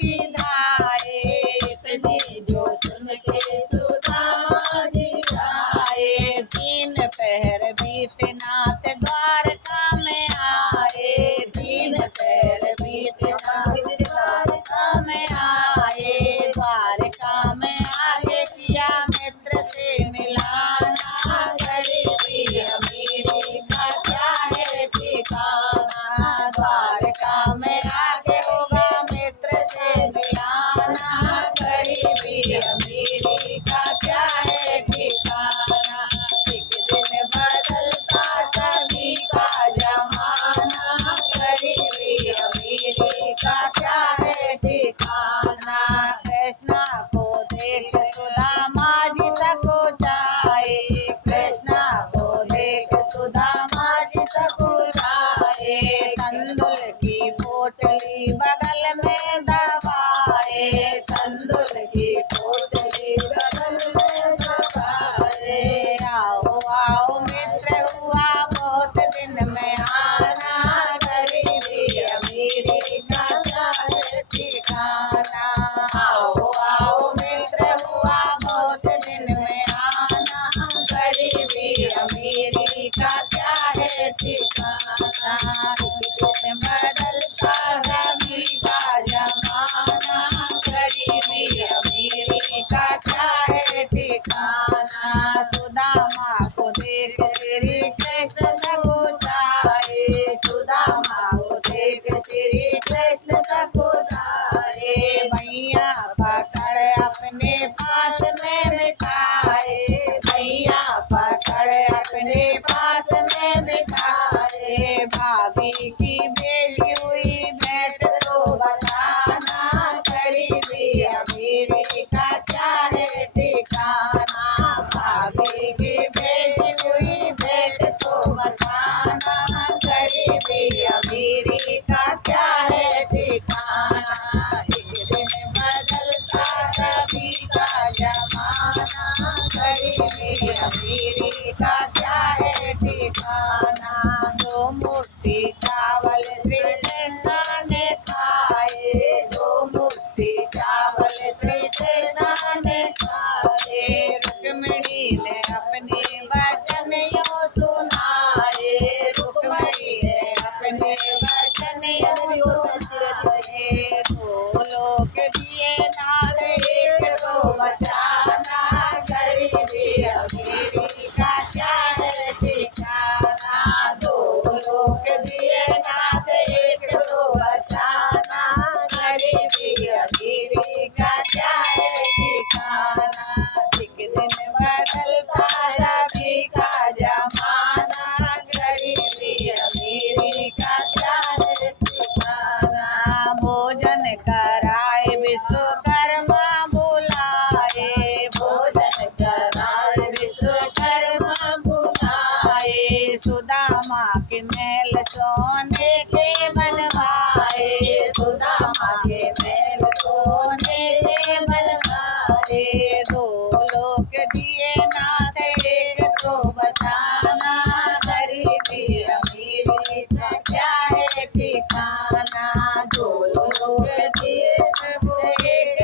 जी धाये, इतनी जो सुन के सुदामा जी आए। 3 पहर बीते नाथ द्वारका में आए, 3 पहर बीते नाथ द्वारका में आए। द्वारका में आके किया मित्र से मिलाना, गरीबी अमीरी का क्या है ठिकाना। द्वारका में आके होगा मित्र से मिलाना, गरीबी अमीरी का क्या है ठिकाना। एक दिन बदलता सभी का जमाना, गरीबी अमीरी का क्या है ठिकाना। कृष्णा को देख सुदामा जी सकुचाए, कृष्णा को देख सुदामा जी सकुचाए। तंदुल की पोटली बगल में दबाए, तंदुल की पोटली बगल में दबाए। आओ आओ मित्र हुआ बहुत दिन में आना, गरीबी अमीरी का क्या है ठिकाना। आओ आओ मित्र हुआ बहुत दिन में आना, गरीबी अमीरी का क्या है ठिकाना। दिन बदलता रवि का जमाना, गरीबी अमीरी का क्या है ठिकाना। सुदामा को देख श्री कृष्ण सकुचाए, सुदामा को देख श्री कृष्ण सकुचाए। भैया पकड़ अपने पास में बिठाए, भैया पकड़ अपने पास में बिठाए। भाभी की बेटी हुई भेंट तो बताना, गरीबी अमीरी का क्या है ठिकाना। भाभी की बेटी हुई भेंट तो बताना, गरीबी अमीरी का क्या है ठिकाना। एक दिन बदलता रवि का जमाना, गरीबी अमीरी का क्या है ठिकाना। 2 मुट्ठी चावल श्री कृष्ण ने खाए, 2 मुट्ठी चावल श्री कृष्ण ने खाए। रुक्मिणी ने अपने वचन यो सुनाए, रुक्मिणी ने अपने वचन यो सुनाए। 2 लोक दिए नाथ एक तो बचाना, गरीबी अमीरी का क्या है ठिकाना। 2 लोक दिए नाथ एक तो बचाना, गरीबी अमीरी का क्या है ठिकाना। एक दिन बदलता रवि का जमाना, गरीबी अमीरी का क्या है ठिकाना। भोजन कराए विश्वकर्मा बुलाए, भोजन कराए विश्वकर्मा बुलाए। सुदामा के महल सोने के बनवाए, सुदामा के महल सोने के बनवाए। 2 लोक दिए नाथ एक तो बचाना, गरीबी अमीरी का क्या है ठिकाना। 2 लोक दिए प्रभु एक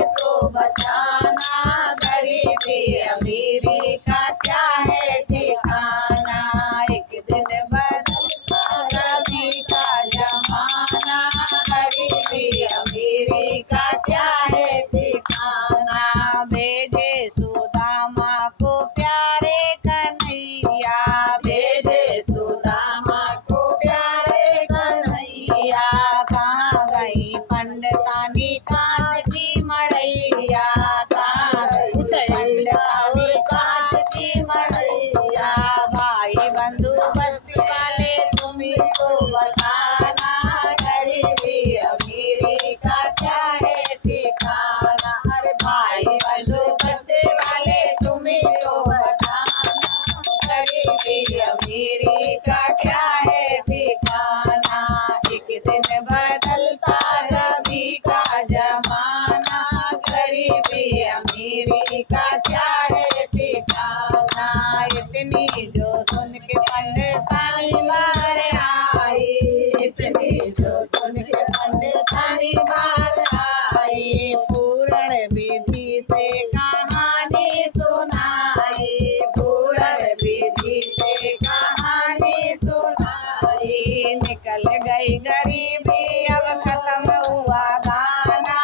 सुनाई, पूर्ण विधि से कहानी सुनाई, पूर्ण विधि से कहानी सुनाई। निकल गई गरीबी अब खत्म हुआ गाना,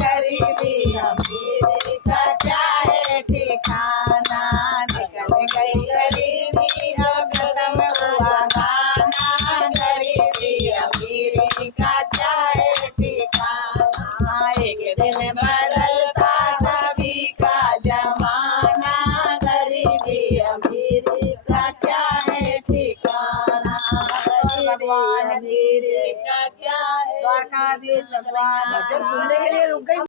गरीबी अमीरी का क्या है ठिकाना। निकल गई गरीबी अब खत्म हुआ गाना, गरीबी अमीरी का क्या है ठिकाना। एक दिन बदलता सभी का जमाना, गरीबी अमीरी का क्या है ठिकाना। भगवान अमीरी का क्या है। द्वारकाधीश भगवान भजन सुनने के लिए रुक गई।